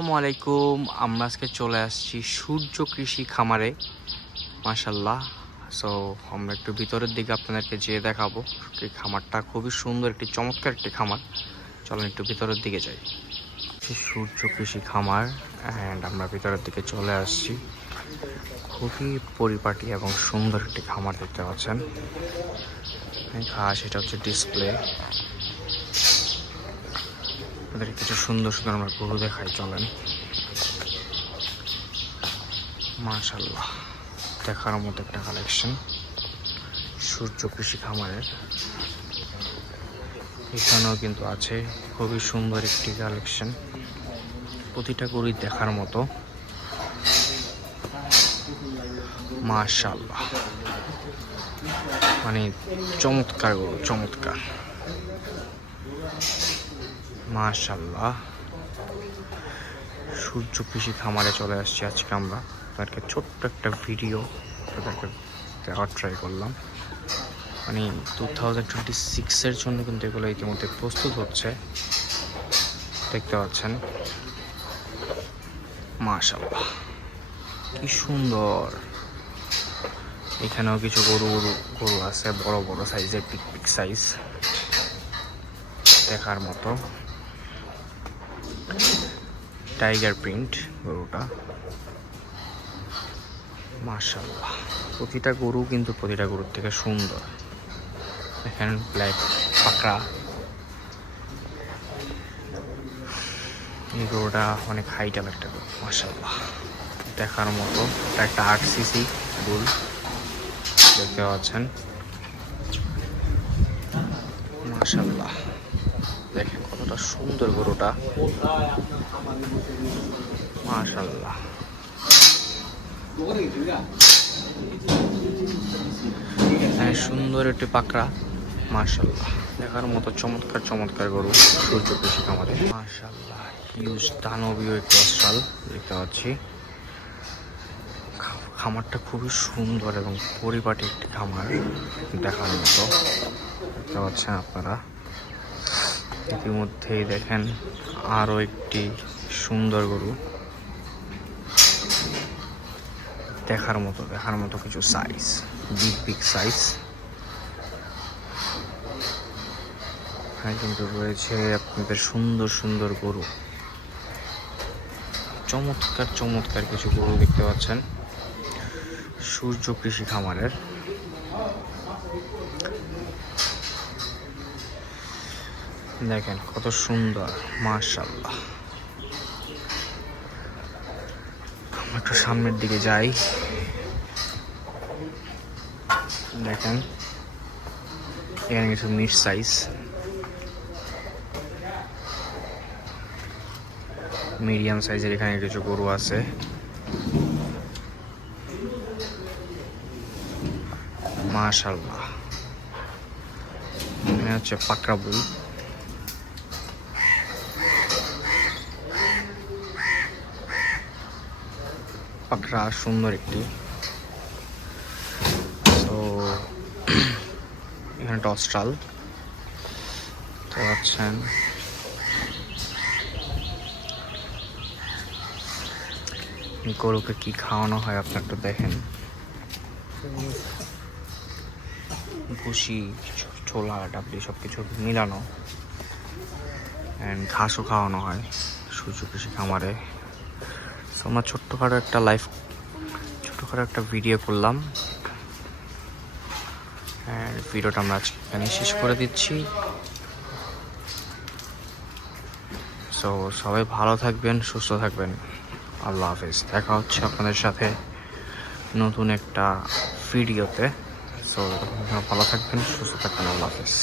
আসসালামু আলাইকুম। আমরা আজকে চলে আসছি সূর্য কৃষি খামারে। মাশাল্লাহ। সো আমরা একটু ভিতরের দিকে আপনাদেরকে যেয়ে দেখাবো। এই খামারটা খুবই সুন্দর, একটি চমৎকার একটি খামার। চলেন একটু ভিতরের দিকে যাই। সূর্য কৃষি খামার অ্যান্ড আমরা ভিতরের দিকে চলে আসছি। খুবই পরিপাটি এবং সুন্দর একটি খামার দেখতে পাচ্ছেন। সেটা হচ্ছে ডিসপ্লে। আপনাদের কিছু সুন্দর সুন্দর আমরা গরু দেখাই, চলেন। মাশাল্লাহ, দেখার মতো একটা কালেকশন সূর্য কৃষি খামারের। এখানেও কিন্তু আছে খুবই সুন্দর একটি কালেকশন, প্রতিটা গরুই দেখার মতো। মাশাল্লাহ, মানে চমৎকার গরু, চমৎকার। মাশাল্লাহ, সূর্য কৃষি খামারে চলে আসছি আজকে আমরা। তাদেরকে ছোট্ট একটা ভিডিও তাদেরকে দেওয়ার ট্রাই করলাম। মানে 2026-এর জন্য কিন্তু এগুলো ইতিমধ্যে প্রস্তুত হচ্ছে, দেখতে পাচ্ছেন। মাশাআল্লাহ, কি সুন্দর। এখানেও কিছু গরু আছে, বড় বড় সাইজের, পিক সাইজ, দেখার মতো। টাইগার প্রিন্ট গরুটা। মাশাআল্লাহ, প্রতিটা গরু কিন্তু প্রতিটা গরুর থেকে সুন্দর। দেখেন, ব্ল্যাক পাকড়া। এই গরুটা অনেক হাইটাল একটা গরু। মাশাআল্লাহ, দেখার মতো। এটা একটা 8cc বুল, দেখতে পাচ্ছেন। মাশাআল্লাহ, দেখেন কতটা সুন্দর গরুটা। মাশাআল্লাহ, সুন্দর একটি পাকড়া। মাশাআল্লাহ, দেখার মতো চমৎকার চমৎকার গরু সূর্য কৃষি খামারে। মাশাআল্লাহ, হিউজ দানবীয় একটি অস্ট্রাল দেখতে পাচ্ছি। খামারটা খুবই সুন্দর এবং পরিপাটি একটি খামার, দেখার মতো। দেখতে পাচ্ছেন আপনারা। ইতিমধ্যেই দেখেন আরও একটি সুন্দর গরু, দেখার মতো কিছু সাইজ, বিগ সাইজ। কিন্তু রয়েছে আপনাদের সুন্দর সুন্দর গরু, চমৎকার কিছু গরু দেখতে পাচ্ছেন সূর্য কৃষি খামারের। দেখেন কত সুন্দর। মাশাআল্লাহ, একটু সামনের দিকে যাই। দেখেন, এখানে কিছু মিড সাইজ, মিডিয়াম সাইজের এখানে কিছু গরু আছে। মাশাআল্লাহ, এখানে হচ্ছে পাকড়া বুল। পাকড়া সুন্দর একটি। তো এখানে অস্ট্রাল তো পাচ্ছেন। গরুকে কি খাওয়ানো হয় আপনি একটু দেখেন। ভুসি, ছোলা, ডাবলি সব কিছু মিলানো, অ্যান্ড ঘাসও খাওয়ানো হয় সূর্য কৃষি খামারে। তো আমরা ছোট্টখাটো একটা ভিডিও করলাম, অ্যান্ড ভিডিওটা আমরা আজকে এখানে শেষ করে দিচ্ছি। সো সবাই ভালো থাকবেন, সুস্থ থাকবেন। আল্লাহ হাফেজ। দেখা হচ্ছে আপনাদের সাথে নতুন একটা ভিডিওতে। সো ভালো থাকবেন, সুস্থ থাকবেন। আল্লাহ হাফেজ।